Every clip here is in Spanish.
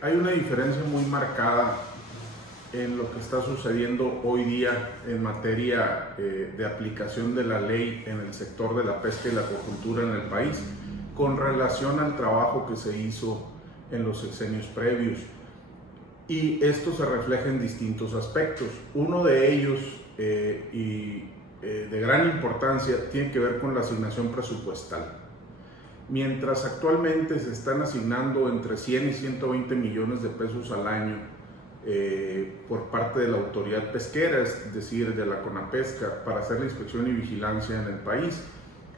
Hay una diferencia muy marcada en lo que está sucediendo hoy día en materia de aplicación de la ley en el sector de la pesca y la acuacultura en el país con relación al trabajo que se hizo en los sexenios previos. Y esto se refleja en distintos aspectos. Uno de ellos, de gran importancia, tiene que ver con la asignación presupuestal. Mientras actualmente se están asignando entre 100 y 120 millones de pesos al año por parte de la autoridad pesquera, es decir, de la CONAPESCA, para hacer la inspección y vigilancia en el país,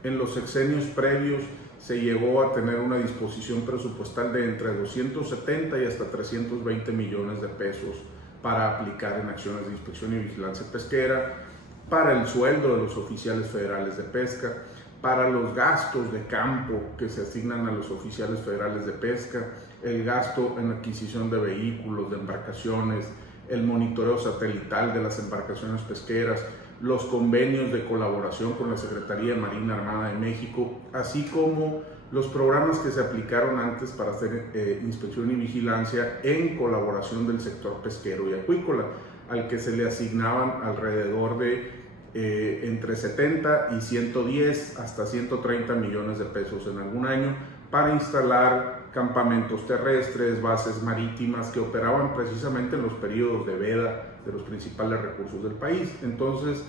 en los sexenios previos se llegó a tener una disposición presupuestal de entre 270 y hasta 320 millones de pesos para aplicar en acciones de inspección y vigilancia pesquera, para el sueldo de los oficiales federales de pesca, para los gastos de campo que se asignan a los oficiales federales de pesca, el gasto en adquisición de vehículos, de embarcaciones, el monitoreo satelital de las embarcaciones pesqueras, los convenios de colaboración con la Secretaría de Marina Armada de México, así como los programas que se aplicaron antes para hacer inspección y vigilancia en colaboración del sector pesquero y acuícola, al que se le asignaban alrededor de entre 70 y 110 hasta 130 millones de pesos en algún año para instalar campamentos terrestres, bases marítimas que operaban precisamente en los periodos de veda de los principales recursos del país. Entonces,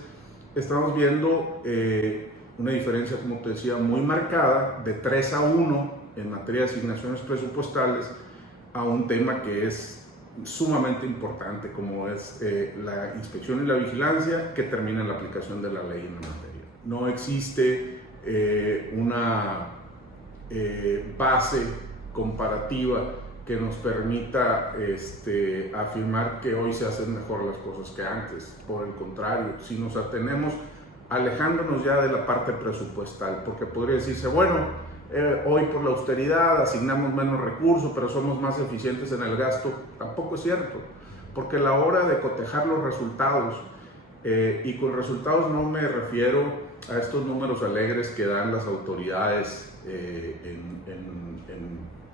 estamos viendo una diferencia, como te decía, muy marcada de 3-1 en materia de asignaciones presupuestales a un tema que es sumamente importante, como es la inspección y la vigilancia, que termina en la aplicación de la ley en la materia. No existe una base comparativa que nos permita afirmar que hoy se hacen mejor las cosas que antes. Por el contrario, si nos atenemos, alejándonos ya de la parte presupuestal, porque podría decirse, bueno, hoy por la austeridad asignamos menos recursos, pero somos más eficientes en el gasto. Tampoco es cierto, porque a la hora de cotejar los resultados, y con resultados no me refiero a estos números alegres que dan las autoridades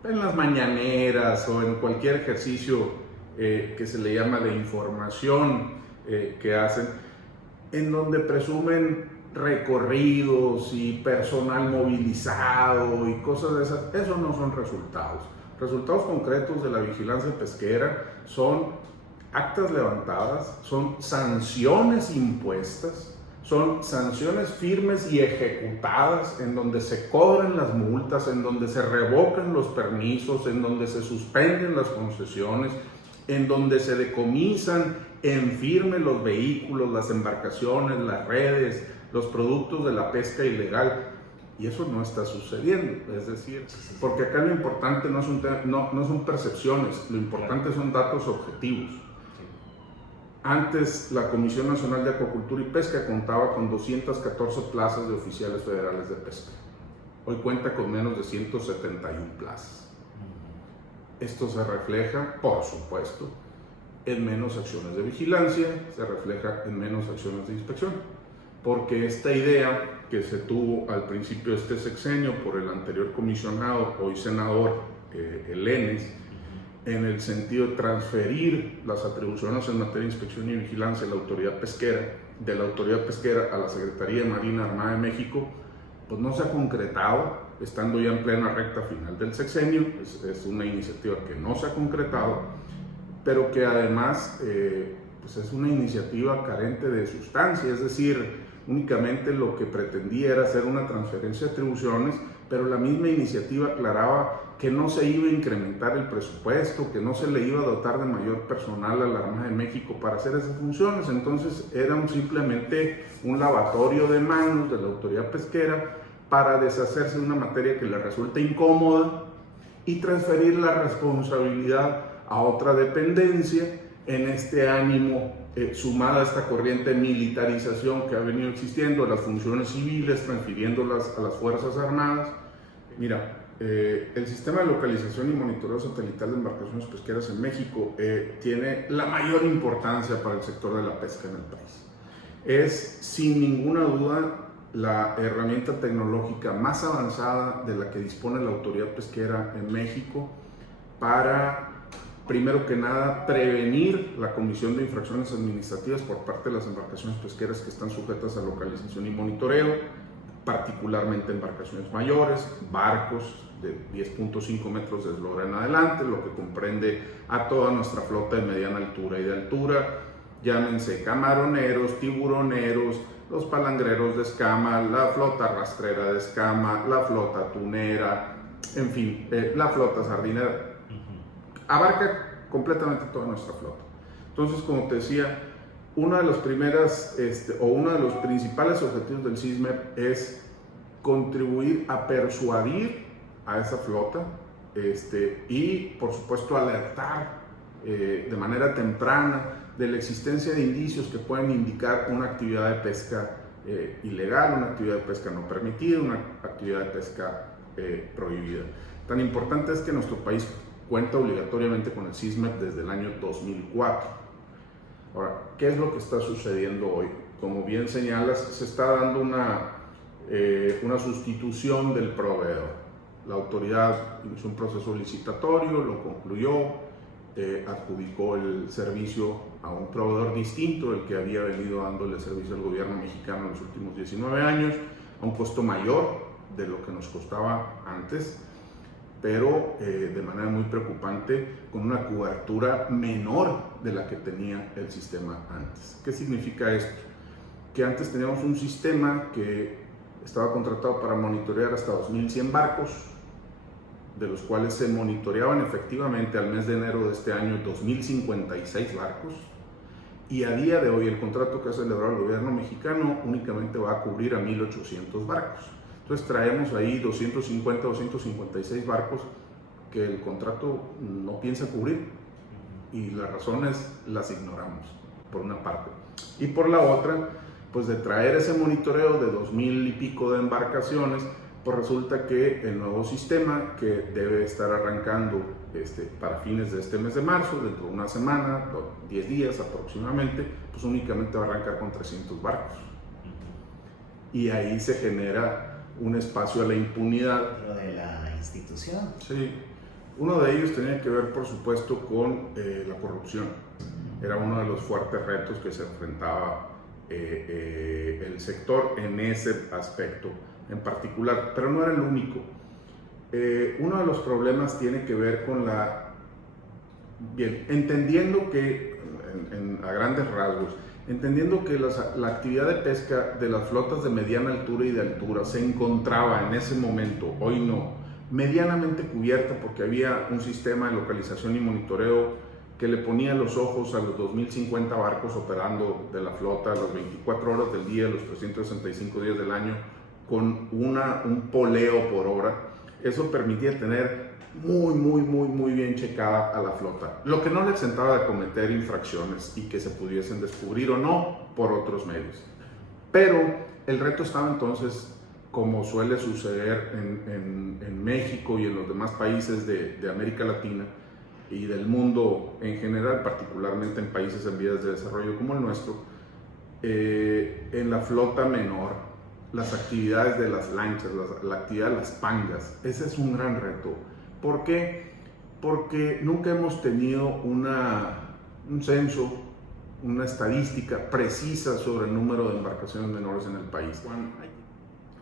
en las mañaneras o en cualquier ejercicio que se le llama de información que hacen, en donde presumen recorridos y personal movilizado y cosas de esas. Esos no son resultados. Resultados concretos de la vigilancia pesquera son actas levantadas, son sanciones impuestas, son sanciones firmes y ejecutadas, en donde se cobran las multas, en donde se revocan los permisos, en donde se suspenden las concesiones, en donde se decomisan en firme los vehículos, las embarcaciones, las redes, los productos de la pesca ilegal. Y eso no está sucediendo, es decir, porque acá lo importante no son percepciones, lo importante son datos objetivos. Antes, la Comisión Nacional de Acuacultura y Pesca contaba con 214 plazas de oficiales federales de pesca. Hoy cuenta con menos de 171 plazas. Esto se refleja, por supuesto, en menos acciones de vigilancia, se refleja en menos acciones de inspección, porque esta idea que se tuvo al principio de este sexenio por el anterior comisionado, hoy senador, Elenes, en el sentido de transferir las atribuciones en materia de inspección y vigilancia a la autoridad pesquera, de la autoridad pesquera a la Secretaría de Marina Armada de México, pues no se ha concretado, estando ya en plena recta final del sexenio. Es una iniciativa que no se ha concretado, pero que además pues es una iniciativa carente de sustancia, es decir, únicamente lo que pretendía era hacer una transferencia de atribuciones, pero la misma iniciativa aclaraba que no se iba a incrementar el presupuesto, que no se le iba a dotar de mayor personal a la Armada de México para hacer esas funciones. Entonces era simplemente un lavatorio de manos de la autoridad pesquera para deshacerse de una materia que le resulta incómoda y transferir la responsabilidad a otra dependencia, en este ánimo sumada a esta corriente de militarización que ha venido existiendo de las funciones civiles, transfiriéndolas a las Fuerzas Armadas. Mira, el sistema de localización y monitoreo satelital de embarcaciones pesqueras en México tiene la mayor importancia para el sector de la pesca en el país. Es sin ninguna duda la herramienta tecnológica más avanzada de la que dispone la autoridad pesquera en México para primero que nada, prevenir la comisión de infracciones administrativas por parte de las embarcaciones pesqueras que están sujetas a localización y monitoreo, particularmente embarcaciones mayores, barcos de 10.5 metros de eslora en adelante, lo que comprende a toda nuestra flota de mediana altura y de altura, llámense camaroneros, tiburoneros, los palangreros de escama, la flota rastrera de escama, la flota tunera, en fin, la flota sardinera. Abarca completamente toda nuestra flota. Entonces, como te decía, una de las primeras uno de los principales objetivos del SISMEP es contribuir a persuadir a esa flota y, por supuesto, alertar de manera temprana de la existencia de indicios que pueden indicar una actividad de pesca ilegal, una actividad de pesca no permitida, una actividad de pesca prohibida. Tan importante es que nuestro país cuenta obligatoriamente con el SISMEP desde el año 2004. Ahora, ¿qué es lo que está sucediendo hoy? Como bien señalas, se está dando una sustitución del proveedor. La autoridad inició un proceso licitatorio, lo concluyó, adjudicó el servicio a un proveedor distinto del que había venido dándole servicio al gobierno mexicano en los últimos 19 años, a un costo mayor de lo que nos costaba antes, pero de manera muy preocupante, con una cobertura menor de la que tenía el sistema antes. ¿Qué significa esto? Que antes teníamos un sistema que estaba contratado para monitorear hasta 2.100 barcos, de los cuales se monitoreaban efectivamente al mes de enero de este año 2.056 barcos, y a día de hoy el contrato que ha celebrado el gobierno mexicano únicamente va a cubrir a 1.800 barcos. Entonces traemos ahí 250, 256 barcos que el contrato no piensa cubrir, y las razones las ignoramos, por una parte. Y por la otra, pues de traer ese monitoreo de 2.000 y pico de embarcaciones, pues resulta que el nuevo sistema, que debe estar arrancando para fines de este mes de marzo, dentro de una semana, 10 días aproximadamente, pues únicamente va a arrancar con 300 barcos. Y ahí se genera un espacio a la impunidad. Lo de la institución. Sí. Uno de ellos tenía que ver, por supuesto, con la corrupción. Era uno de los fuertes retos que se enfrentaba el sector en ese aspecto en particular, pero no era el único. Uno de los problemas tiene que ver con entendiendo que, a grandes rasgos, entendiendo que la actividad de pesca de las flotas de mediana altura y de altura se encontraba en ese momento, hoy no, medianamente cubierta, porque había un sistema de localización y monitoreo que le ponía los ojos a los 2.050 barcos operando de la flota las 24 horas del día, los 365 días del año, con un poleo por hora. Eso permitía tener muy bien checada a la flota, lo que no le exentaba de cometer infracciones y que se pudiesen descubrir o no por otros medios. Pero el reto estaba entonces, como suele suceder en México y en los demás países de América Latina y del mundo en general, particularmente en países en vías de desarrollo como el nuestro, en la flota menor, las actividades de las lanchas, la actividad de las pangas. Ese es un gran reto. ¿Por qué? Porque nunca hemos tenido un censo, una estadística precisa sobre el número de embarcaciones menores en el país.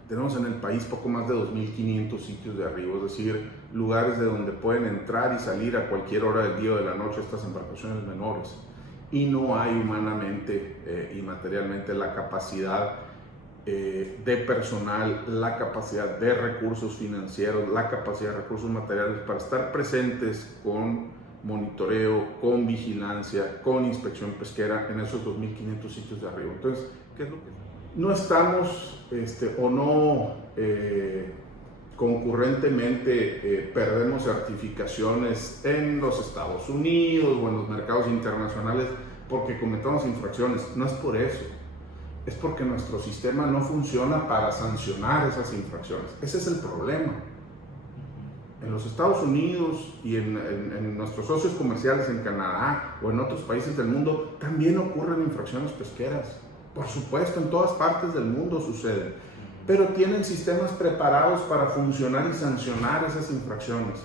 Tenemos en el país poco más de 2.500 sitios de arribo, es decir, lugares de donde pueden entrar y salir a cualquier hora del día o de la noche estas embarcaciones menores. Y no hay humanamente y materialmente la capacidad de personal, la capacidad de recursos financieros, la capacidad de recursos materiales para estar presentes con monitoreo, con vigilancia, con inspección pesquera en esos 2.500 sitios de arriba. Entonces, ¿qué es lo que no estamos concurrentemente perdemos certificaciones en los Estados Unidos o en los mercados internacionales porque cometamos infracciones? No es por eso. Es porque nuestro sistema no funciona para sancionar esas infracciones. Ese es el problema. En los Estados Unidos y en nuestros socios comerciales en Canadá o en otros países del mundo también ocurren infracciones pesqueras. Por supuesto, en todas partes del mundo suceden. Pero tienen sistemas preparados para funcionar y sancionar esas infracciones.